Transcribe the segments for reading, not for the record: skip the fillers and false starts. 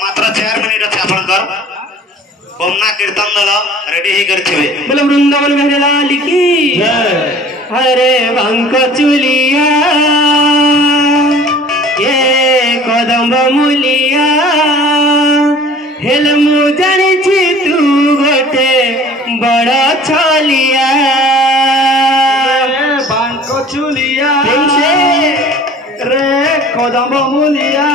मात्र 4 मिनिट आपणकर ओमना कीर्तन दल रेडी ही करथिबे बोले वृंदावन बिहारी लाल की हरे बांक चुलिया ये कदम मुलिया हेल मु जानी छी तू गोटे बड़ छलिया बांक चुलिया रे कदम मुलिया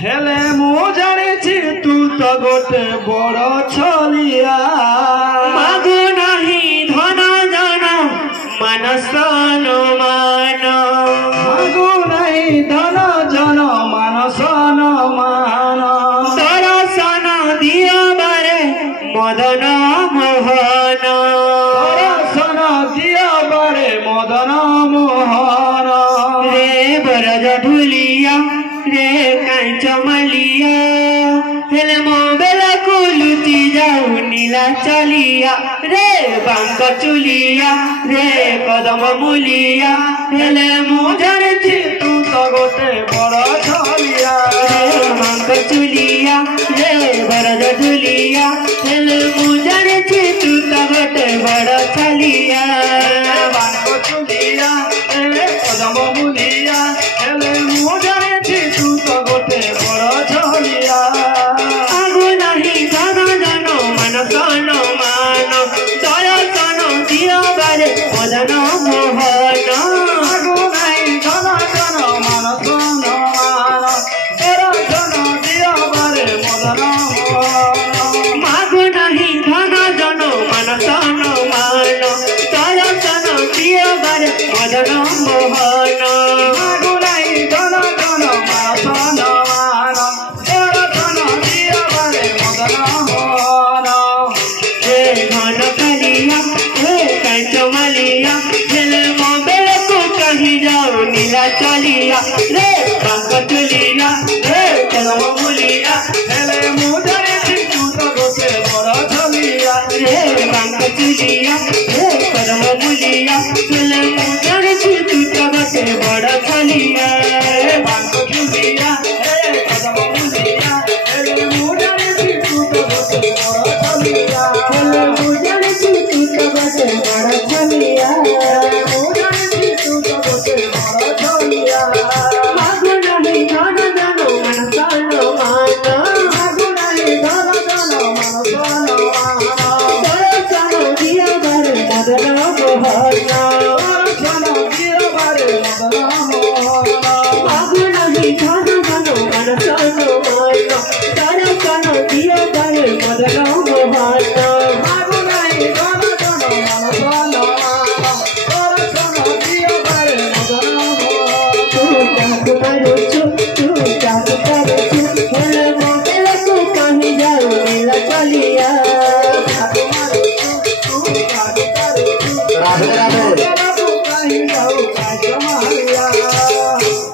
हेले मु जानी छी तू तो गोटे बड़ छलिया मागु नहीं धन जन मनस न मान मागु नहीं धन जन मनस न मान दर्शन दियो बारे मदन मोहन दर्शन दियो बारे मदन मोहन रे बरज ढुलिया रे कांच मलिया हेले मो बेला को लुचि जाऊ नीला चलिया रे बांक चुलिया रे कदम मुलिया हेले मु जाने छी तू तो गोटे बड़ छलिया रे बांक चुलिया रे बरज ढुलिया हेले मु जाने छी तू तो गोटे बड़ छलिया बांक चुलिया रे कदम मुलिया हेले मु जाने छी तू तो गोटे बड़ छलिया आगु नहीं धन जन मनस न मान दर्शन दियो बारे मदन मोहन आगु नहीं धन जन मनस न मान दर्शन दियो बारे मदन मोहन मागु नहीं धन जन मनस न मान दर्शन दियो बारे मदन मोहन मागु नहीं धन जन मनस न मान दर्शन दियो बारे मदन मोहन हे घन कलिया हे कांच मलिया हेले मो बेले को कहीं जाओ नीला चलिया रे बांक चुलिया रे कदम मुलिया हेले मु जाने छी तू तो गोटे बड़ छलिया रे बांक चुलिया रे कदम मुलिया हेले मु जाने छी तू तो गोटे बड़ छलिया रे बांक चुलिया रे कदम मुलिया हेले मु जाने छी तू तो गोटे बड़ छलिया हेले मु जाने छी तू तो गोटे बड़ छलिया मु जाने छी तू तो गोटे बड़ छलिया मागु नहीं धन जन मनस न मान मागु नहीं धन जन मनस न मान दर्शन दियो बारे मदन मोहन दर्शन दियो बारे मदन मोहन मागु नहीं धन जन मनस न मान दर्शन दियो बारे मदन मोहन मागु नहीं धन जन मनस न मान दर्शन दियो बारे मदन मोहन तू जाप करू हेले मो बेला को कहीं जाऊ नीला चलिया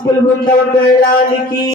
बुलबुल दवन लाल की।